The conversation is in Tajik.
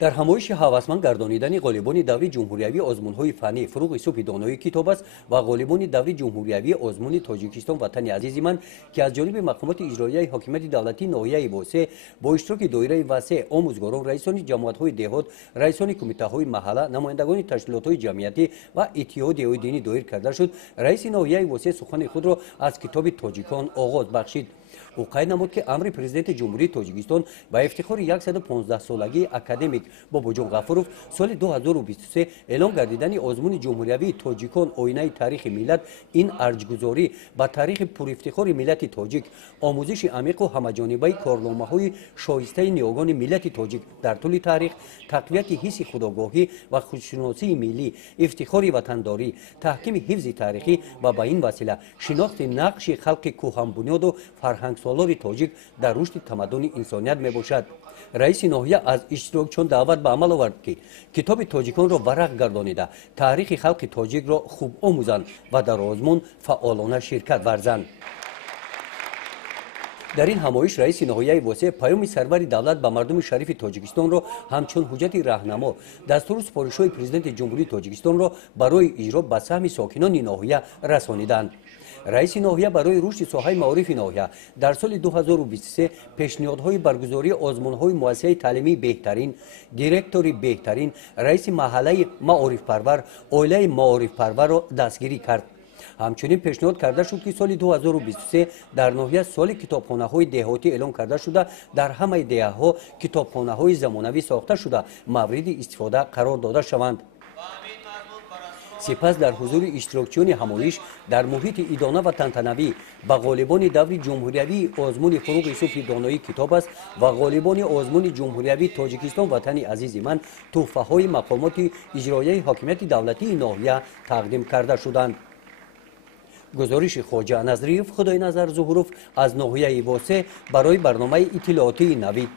дар ҳамоиши ҳавасманд гардонидани ғолибони даври ҷумҳуриявии озмунҳои фанӣ фуруғи субҳи донои китоб аст ва ғолибони даври ҷумҳуриявии озмуни тоҷикистон ватани азизи ман ки аз ҷониби мақомоти иҷроияи ҳокимияти давлатии ноҳияи восеъ бо иштироки доираи васеъ омӯзгорон раисони ҷамоатҳои деҳот раисони кумитаҳои маҳалла намояндагони ташкилотҳои ҷамъиятӣ ва иттиҳодияҳои динӣ доир карда шуд. раиси ноҳияи восеъ сухани худро аз китоби тоҷикон оғоз бахшид. ӯ қайд намуд ки амри президенти ҷумҳурии тоҷикистон ба ифтихори 115-солагии академик бобоҷон ғафуров соли 2023 эълон гардидани озмуни ҷумҳуриявии тоҷикон оинаи таърихи миллат ин арҷгузорӣ ба таърихи пурифтихори миллати тоҷик омӯзиши амиқу ҳамаҷонибаи корномаҳои шоистаи ниҳогони миллати тоҷик дар тӯли таърих тақвияти ҳисси худогоҳӣ ва худшиносии миллӣ ифтихори ватандорӣ таҳкими ҳифзи таърихӣ ва ба ин васила шинохти нақши халқи кӯҳанбунёду фарҳангсолори тоҷик дар рушди тамаддуни инсоният мебошад. раиси ноҳия аз иштирокчиён даъват ба амал овард ки китоби тоҷиконро варақ гардонида таърихи халқи тоҷикро хуб омӯзанд ва дар озмун фаъолона ширкат варзанд. дар ин ҳамоиш раиси ноҳияи восеъ паёми сарвари давлат ба мардуми шарифи тоҷикистонро ҳамчун ҳуҷҷати раҳнамо дастуру супоришҳои президенти ҷумҳурии тоҷикистонро барои иҷро ба саҳми сокинони ноҳия расониданд. раиси ноҳия барои рушди соҳаи маорифи ноҳия дар соли 2023 пешниҳодҳои баргузории озмунҳои муассисаи таълимии беҳтарин директори беҳтарин раиси маҳаллаи маорифпарвар оилаи маорифпарварро дастгирӣ кард. ҳамчунин пешниҳод карда шуд ки соли 2023 дар ноҳия соли китобхонаҳои деҳотӣ эълон карда шуда дар ҳамаи деҳаҳо китобхонаҳои замонавӣ сохта шуда мавриди истифода қарор дода шаванд. сипас дар ҳузури иштирокчиёни ҳамоиш дар муҳити идона ва тантанавӣ ба ғолибони даври ҷумҳуриявии озмуни фуруғи субҳи донои китоб аст ва ғолибони озмуни ҷумҳуриявии тоҷикистон ватани азизи ман тӯҳфаҳои мақомоти иҷроияи ҳокимияти давлатии ноҳия тақдим карда шуданд. гузориши хоҷа назриев, худоиназар зуҳуров аз ноҳияи восеъ барои барномаи иттилоотии навид.